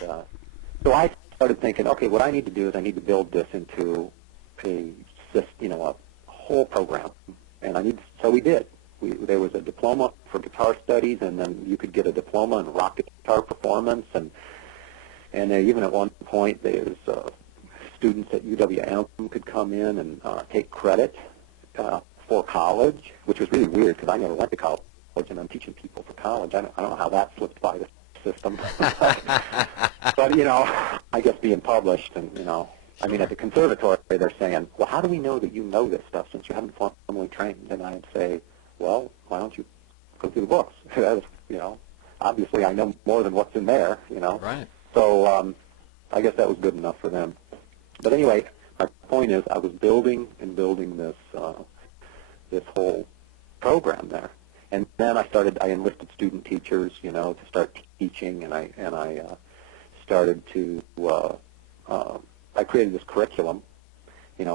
so I started thinking, okay, what I need to do is I need to build this into a whole program, and so we did. There was a diploma for guitar studies, and then you could get a diploma in rock guitar performance, and even at one point there was students at UWM could come in and take credit for college, which was really weird because I never went to college, and I'm teaching people for college. I don't know how that slipped by the system, but I guess being published, and I mean, at the conservatory, they're saying, well, how do we know that you know this stuff since you haven't formally trained? And I'd say, well, why don't you go through the books? Obviously I know more than what's in there, Right. So I guess that was good enough for them. But anyway, my point is I was building this this whole program there. And then I enlisted student teachers, to start teaching, and I started to, I created this curriculum,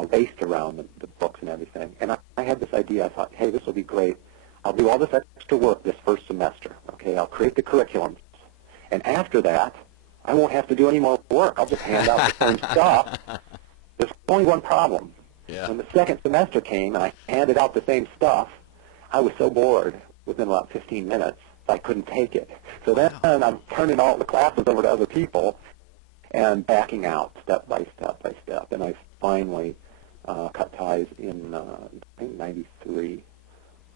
based around the books and everything. And I had this idea. I thought, hey, this will be great. I'll do all this extra work this first semester. Okay, I'll create the curriculum, and after that, I won't have to do any more work. I'll just hand out the same stuff. There's only one problem. Yeah. When the second semester came and I handed out the same stuff, I was so bored within about 15 minutes I couldn't take it. So then I'm turning all the classes over to other people and backing out step by step by step. And I finally cut ties in, I think, 93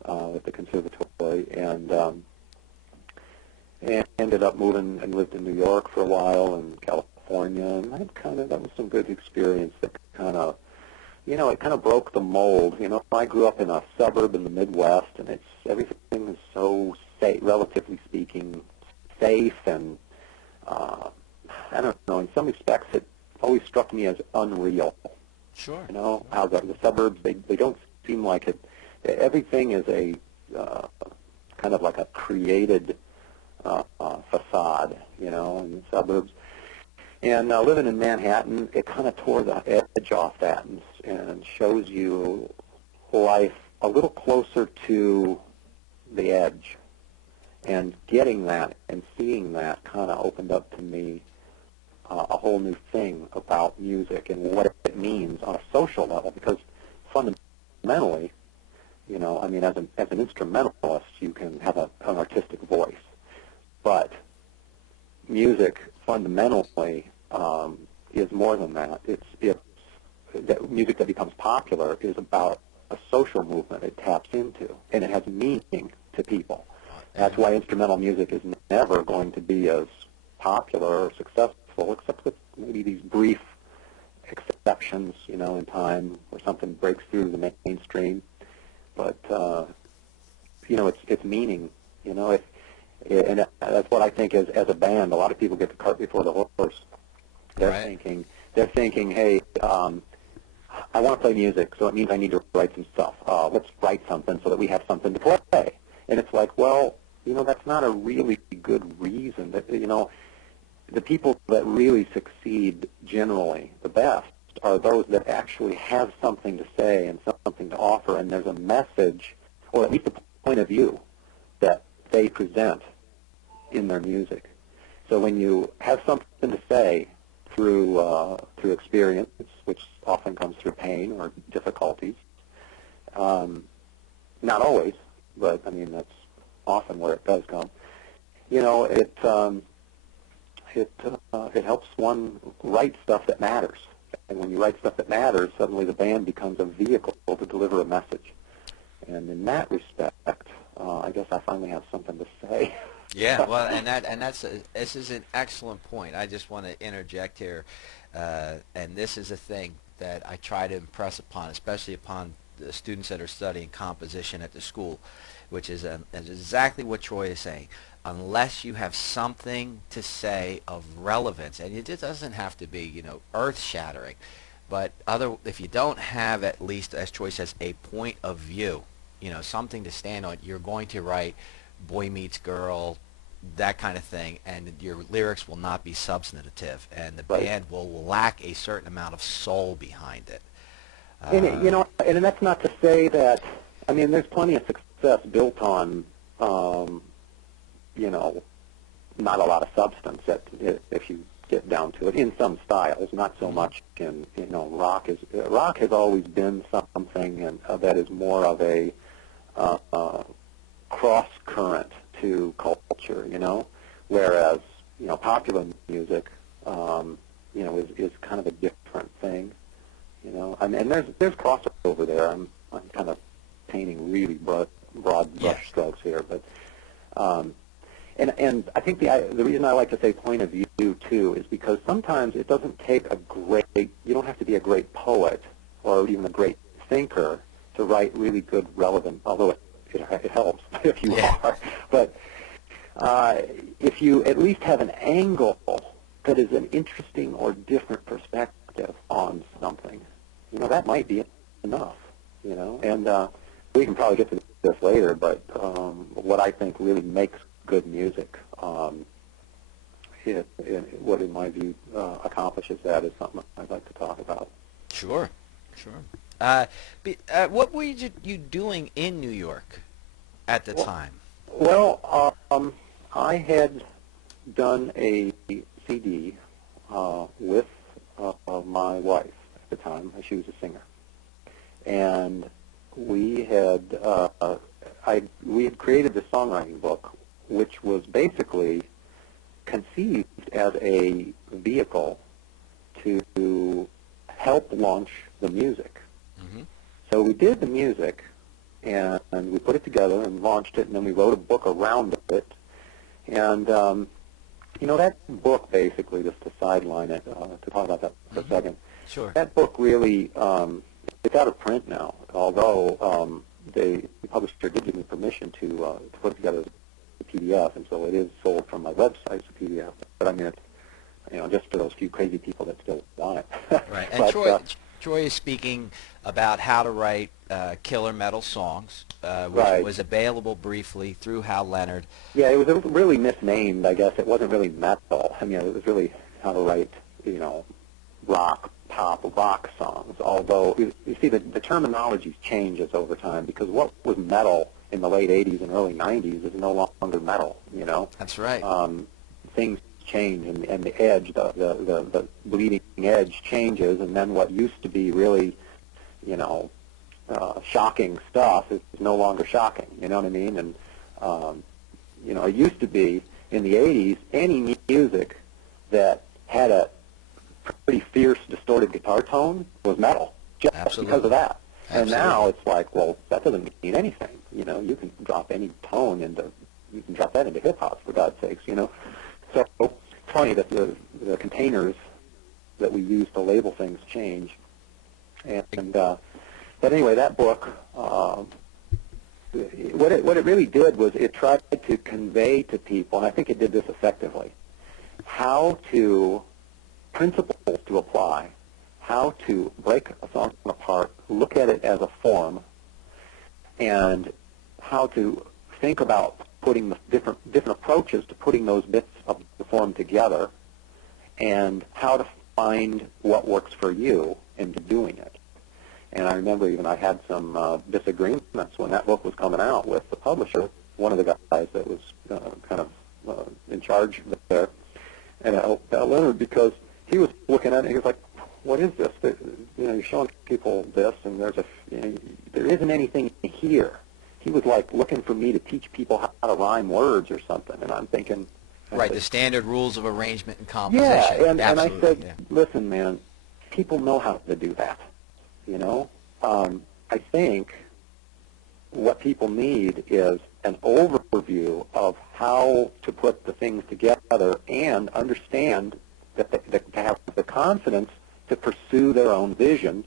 at the conservatory, and ended up moving and lived in New York for a while, and California, and that was some good experience that it kind of broke the mold. I grew up in a suburb in the Midwest, and everything is so safe, relatively speaking, safe, and I don't know, in some respects it always struck me as unreal. Sure. How the suburbs, they don't seem like it. Everything is a kind of like a created facade, in the suburbs. And living in Manhattan, it kind of tore the edge off that and shows you life a little closer to the edge. And getting that and seeing that kind of opened up to me a whole new thing about music and what it means on a social level, because fundamentally, as an instrumentalist, you can have an artistic voice, but music fundamentally is more than that. It's that music that becomes popular is about a social movement it taps into, and it has meaning to people. That's why instrumental music is never going to be as popular or successful, except with maybe these brief exceptions, in time where something breaks through the mainstream. But it's meaning, and that's what I think as a band. A lot of people get the cart before the horse. They're thinking, hey, I want to play music, so it means I need to write some stuff. Let's write something so that we have something to play. And it's like, well, that's not a really good reason. That the people that really succeed generally the best are those that actually have something to say and something to offer, and there's a message, or at least a point of view, that they present in their music. So when you have something to say through experience, which often comes through pain or difficulties, not always, but that's often where it does come. It helps one write stuff that matters. And when you write stuff that matters, suddenly the band becomes a vehicle to deliver a message. And in that respect, I guess I finally have something to say. Yeah, well, this is an excellent point. I just want to interject here, and this is a thing that I try to impress upon, especially upon the students that are studying composition at the school, which is exactly what Troy is saying. Unless you have something to say of relevance, and it just doesn't have to be, earth-shattering, but if you don't have, at least, as Troy says, a point of view, something to stand on, you're going to write boy meets girl, that kind of thing, and your lyrics will not be substantive, and the band will lack a certain amount of soul behind it. And that's not to say that, there's plenty of success built on, not a lot of substance if you get down to it in some styles, not so much in, rock has always been something that is more of a cross current to culture, whereas popular music is kind of a different thing, and there's crossover there. I'm kind of painting really broad brush strokes here, but and I think the reason I like to say point of view too is because sometimes it doesn't take you don't have to be a great poet or even a great thinker to write really good, relevant, although it helps if you are, but if you at least have an angle that is an interesting or different perspective on something, that might be enough, and we can probably get to this later, but what I think really makes good music, what in my view accomplishes that is something I'd like to talk about. Sure. What were you doing in New York at the time? Well, I had done a CD with my wife at the time. She was a singer, and we had created the songwriting book, which was basically conceived as a vehicle to help launch the music. Mm-hmm. So we did the music, and we put it together and launched it, and then we wrote a book around it. And, that book basically, just to sideline it, to talk about that for a second, sure. That book really, it's out of print now, although the publisher did give me permission to put it together as a PDF, and so it is sold from my website as a PDF. But I mean, it's, just for those few crazy people that still want it. Right. And but, Troy is speaking about how to write killer metal songs, which right. was available briefly through Hal Leonard. Yeah, it was really misnamed, I guess. It wasn't really metal. I mean, it was really how to write, rock songs. Although, you see, the terminology changes over time, because what was metal in the late 80s and early 90s is no longer metal, That's right. Things change, and the edge, the bleeding edge changes, and then what used to be really, shocking stuff is no longer shocking, you know what I mean? And, it used to be, in the 80s, any music that had a pretty fierce, distorted guitar tone was metal, just Absolutely. because of that. Absolutely. And now it's like, well, that doesn't mean anything, you can drop any tone you can drop that into hip-hop, for God's sakes, So it's funny that the containers that we use to label things change. And but anyway, that book, what it really did was it tried to convey to people, and I think it did this effectively, principles to apply, how to break a song apart, look at it as a form, and how to think about putting the different approaches to putting those bits of the form together, and how to find what works for you into doing it. And I remember even I had some disagreements when that book was coming out with the publisher, one of the guys that was kind of in charge there, and Leonard, because he was looking at it and he was like, what is this? You're showing people this, and there isn't anything here. He was like looking for me to teach people how to rhyme words or something, and I'm thinking... Right, the standard rules of arrangement and composition. Yeah, and I said, listen, man, people know how to do that, I think what people need is an overview of how to put the things together and understand that to have the confidence to pursue their own vision.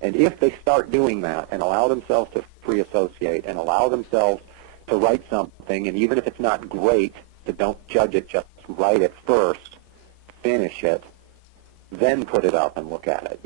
And if they start doing that and allow themselves to free associate and allow themselves to write something, and even if it's not great, to don't judge it, just write it first, finish it, then put it up and look at it,